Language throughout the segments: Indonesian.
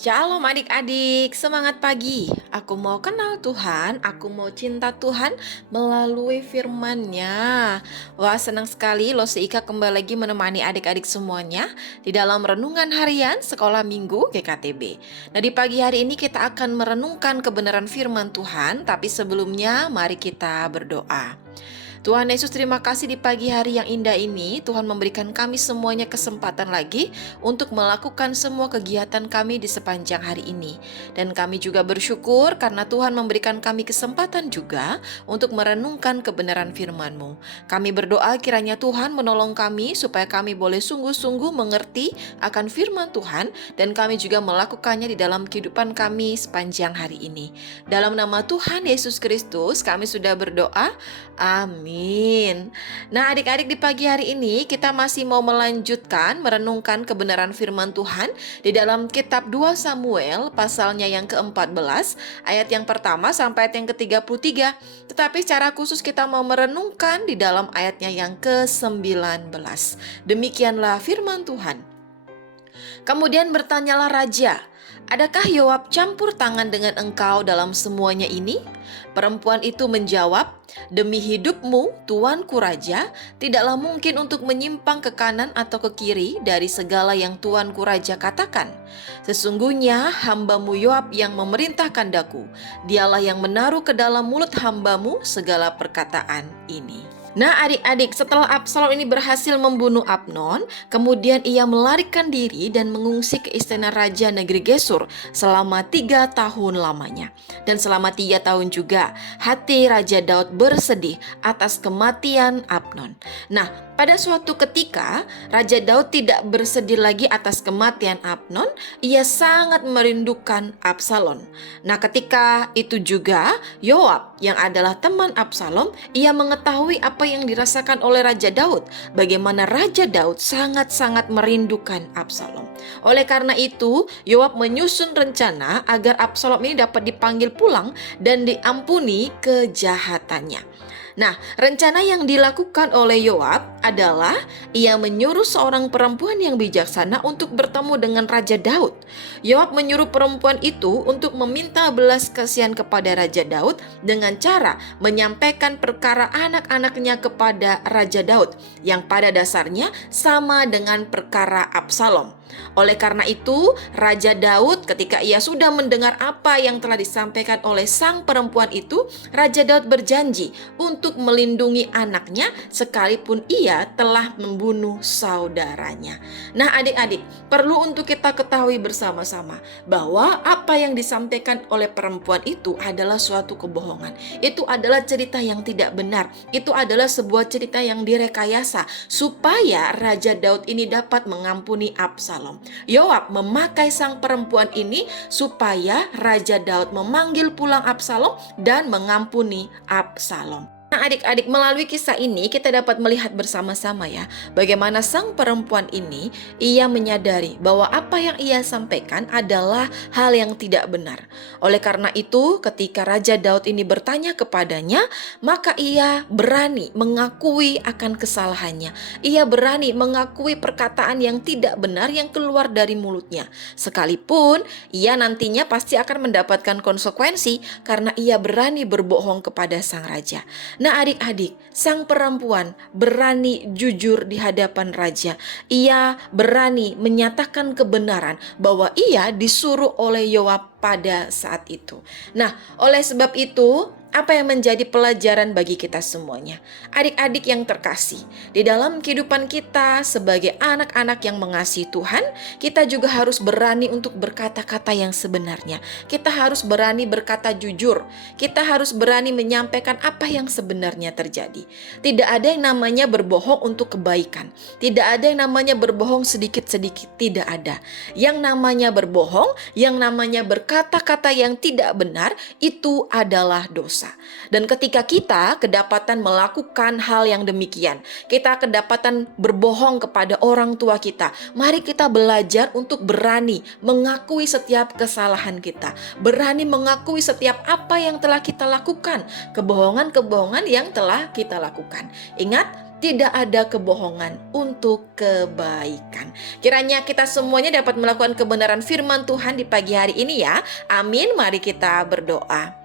Shalom adik-adik, semangat pagi. Aku mau kenal Tuhan, aku mau cinta Tuhan melalui firman-Nya. Wah, senang sekali Losi Ika kembali lagi menemani adik-adik semuanya di dalam renungan harian Sekolah Minggu GKTB. Nah, di pagi hari ini kita akan merenungkan kebenaran firman Tuhan, tapi sebelumnya mari kita berdoa. Tuhan Yesus, terima kasih di pagi hari yang indah ini. Tuhan memberikan kami semuanya kesempatan lagi untuk melakukan semua kegiatan kami di sepanjang hari ini. Dan kami juga bersyukur karena Tuhan memberikan kami kesempatan juga untuk merenungkan kebenaran firman-Mu. Kami berdoa kiranya Tuhan menolong kami supaya kami boleh sungguh-sungguh mengerti akan firman Tuhan dan kami juga melakukannya di dalam kehidupan kami sepanjang hari ini. Dalam nama Tuhan Yesus Kristus kami sudah berdoa. Amin. Nah, adik-adik, di pagi hari ini kita masih mau melanjutkan merenungkan kebenaran firman Tuhan di dalam kitab 2 Samuel pasalnya yang ke-14 ayat yang pertama sampai ayat yang ke-33. Tetapi secara khusus kita mau merenungkan di dalam ayatnya yang ke-19. Demikianlah firman Tuhan. Kemudian bertanyalah raja, "Adakah Yoab campur tangan dengan engkau dalam semuanya ini?" Perempuan itu menjawab, "Demi hidupmu, tuanku raja, tidaklah mungkin untuk menyimpang ke kanan atau ke kiri dari segala yang tuanku raja katakan. Sesungguhnya hambamu Yoab yang memerintahkan daku, dialah yang menaruh ke dalam mulut hambamu segala perkataan ini." Nah, adik-adik, setelah Absalom ini berhasil membunuh Amnon, kemudian ia melarikan diri dan mengungsi ke istana raja negeri Gesur selama 3 tahun lamanya. Dan selama 3 tahun juga hati Raja Daud bersedih atas kematian Amnon. Nah, pada suatu ketika Raja Daud tidak bersedih lagi atas kematian Amnon, ia sangat merindukan Absalom. Nah, ketika itu juga Yoab yang adalah teman Absalom, ia mengetahui apa yang dirasakan oleh Raja Daud, bagaimana Raja Daud sangat-sangat merindukan Absalom. Oleh karena itu, Yoab menyusun rencana agar Absalom ini dapat dipanggil pulang dan diampuni kejahatannya. Nah, rencana yang dilakukan oleh Yoab adalah ia menyuruh seorang perempuan yang bijaksana untuk bertemu dengan Raja Daud. Yoab menyuruh perempuan itu untuk meminta belas kasihan kepada Raja Daud dengan cara menyampaikan perkara anak-anaknya kepada Raja Daud, yang pada dasarnya sama dengan perkara Absalom. Oleh karena itu, Raja Daud ketika ia sudah mendengar apa yang telah disampaikan oleh sang perempuan itu, Raja Daud berjanji untuk melindungi anaknya sekalipun ia telah membunuh saudaranya. Nah, adik-adik, perlu untuk kita ketahui bersama-sama bahwa apa yang disampaikan oleh perempuan itu adalah suatu kebohongan. Itu adalah cerita yang tidak benar. Itu adalah sebuah cerita yang direkayasa supaya Raja Daud ini dapat mengampuni Absalom. Yoab memakai sang perempuan ini supaya Raja Daud memanggil pulang Absalom dan mengampuni Absalom. Nah, adik-adik, melalui kisah ini kita dapat melihat bersama-sama ya, bagaimana sang perempuan ini ia menyadari bahwa apa yang ia sampaikan adalah hal yang tidak benar. Oleh karena itu, ketika Raja Daud ini bertanya kepadanya, maka ia berani mengakui akan kesalahannya. Ia berani mengakui perkataan yang tidak benar yang keluar dari mulutnya. Sekalipun ia nantinya pasti akan mendapatkan konsekuensi karena ia berani berbohong kepada sang raja. Nah, adik-adik, sang perempuan berani jujur di hadapan raja. Ia berani menyatakan kebenaran bahwa ia disuruh oleh Yoab pada saat itu. Nah, oleh sebab itu, apa yang menjadi pelajaran bagi kita semuanya? Adik-adik yang terkasih, di dalam kehidupan kita sebagai anak-anak yang mengasihi Tuhan, kita juga harus berani untuk berkata-kata yang sebenarnya. Kita harus berani berkata jujur. Kita harus berani menyampaikan apa yang sebenarnya terjadi. Tidak ada yang namanya berbohong untuk kebaikan. Tidak ada yang namanya berbohong sedikit-sedikit. Tidak ada. Yang namanya berbohong, yang namanya berkata-kata yang tidak benar, itu adalah dosa. Dan ketika kita kedapatan melakukan hal yang demikian, kita kedapatan berbohong kepada orang tua kita, mari kita belajar untuk berani mengakui setiap kesalahan kita, berani mengakui setiap apa yang telah kita lakukan, kebohongan-kebohongan yang telah kita lakukan. Ingat, tidak ada kebohongan, untuk kebaikan. Kiranya kita semuanya dapat melakukan kebenaran firman Tuhan di pagi hari ini ya. Amin, mari kita berdoa.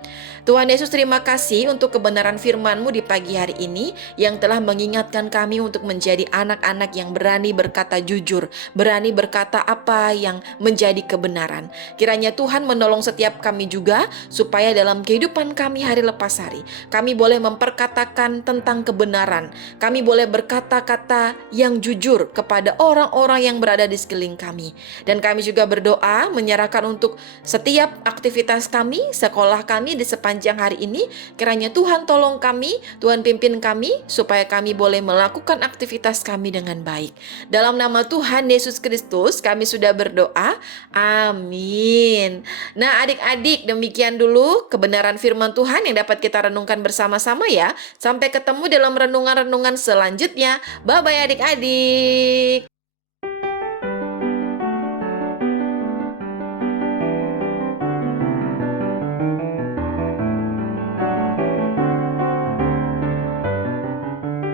Tuhan Yesus, terima kasih untuk kebenaran firman-Mu di pagi hari ini yang telah mengingatkan kami untuk menjadi anak-anak yang berani berkata jujur, berani berkata apa yang menjadi kebenaran. Kiranya Tuhan menolong setiap kami juga supaya dalam kehidupan kami hari lepas hari, kami boleh memperkatakan tentang kebenaran. Kami boleh berkata-kata yang jujur kepada orang-orang yang berada di sekeliling kami. Dan kami juga berdoa menyerahkan untuk setiap aktivitas kami, sekolah kami di sepanjang hari ini. Kiranya Tuhan tolong kami, Tuhan pimpin kami supaya kami boleh melakukan aktivitas kami dengan baik. Dalam nama Tuhan Yesus Kristus kami sudah berdoa. Amin. Nah, adik-adik, demikian dulu kebenaran firman Tuhan yang dapat kita renungkan bersama-sama ya. Sampai ketemu dalam renungan-renungan selanjutnya. Bye-bye adik-adik.